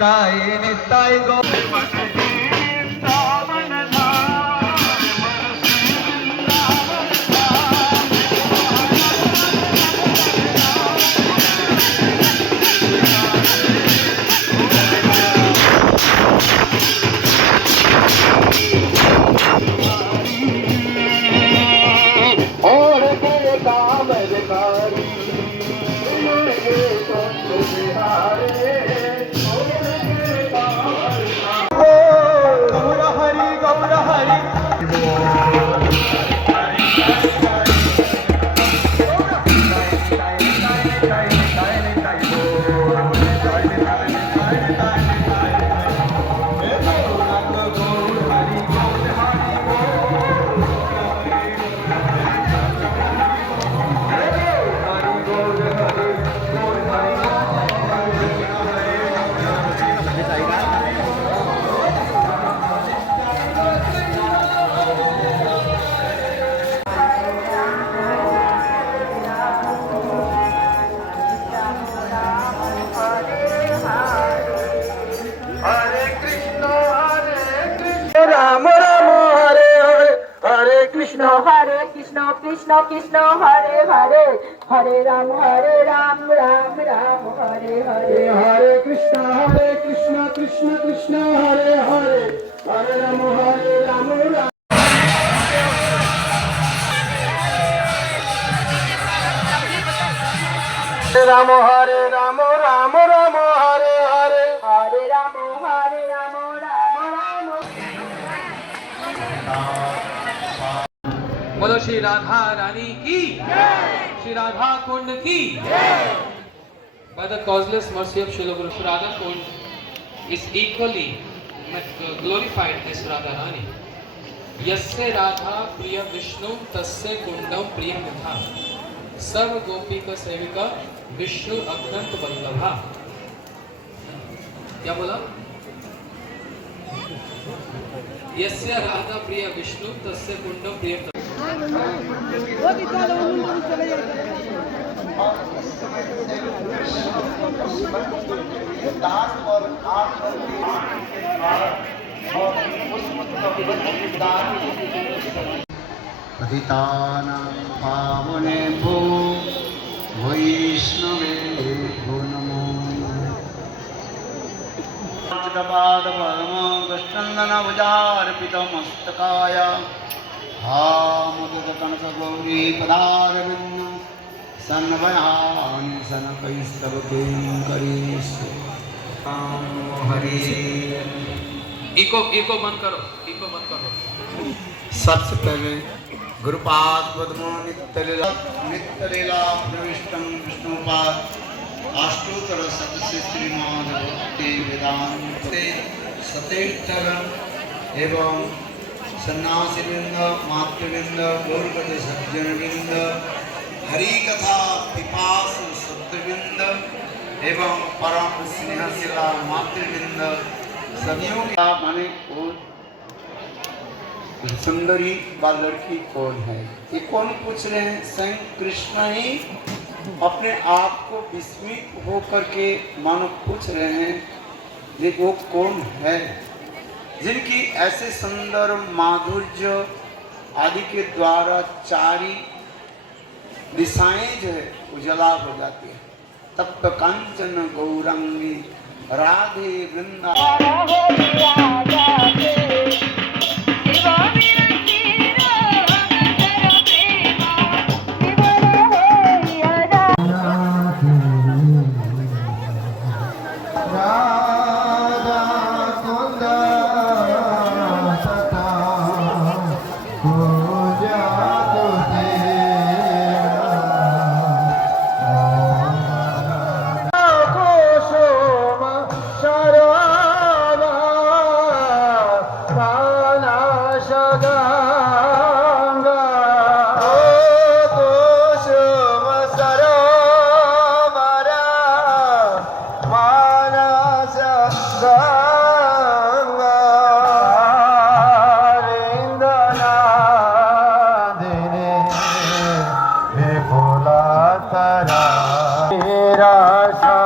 নিতাই নিতাই গো Krishna Krishna Hare Hare Hare Ram Ram Ram Hare Hare Hare Krishna Krishna Krishna Hare Hare Hare Ram Ram Ram Hare Ram Ram Ram Hare Hare Hare Ram Ram Ram बोलो श्री राधा रानी की श्री राधा कुंड की By the causeless mercy of Srila Guru, Shri Radha Kund is equally glorified as Radha Rani. Yasya Radha Priya Vishnu Tasya Kundam Priya Mutha Sarva Gopika Sevika Vishnu Agnant Vallabha. क्या बोला? यस्य राधा प्रिय विष्णु तस्य कुंडम प्रिय पतितानां पावनेभ्यो वैष्णवेभ्यो नमो पद्मकृष्णन्दनभुजार्पितमस्तकाय हामुदकनकगौरी पदारविन्दं सन्नभयानि सनकैस्तव किङ्करीषु हरि इको बंद करो सबसे पहले गुरुपाद पद्म नित्यलीला प्रविष्टं विष्णुपाद अष्टोत्तर सदस्य श्रीमान भक्ति वेदांत सतीर्थर एवं सन्यासी वृंद मातृवृंद गौरपद सज्जन वृंद हरि कथा पिपास सत्यवृंद एवं परम स्नेहशिला मातृवृंद सभियों का माने कौन सुंदरी व लड़की कौन है, ये कौन पूछ रहे हैं? स्वयं कृष्ण ही अपने आप को विस्मित होकर के मानो पूछ रहे हैं कि वो कौन है जिनकी ऐसे सुंदर माधुर्य आदि के द्वारा चारी दिशाएं जो है उजला हो जाती है। तप्त कांचन गौरांगी राधे वृंदा Rasa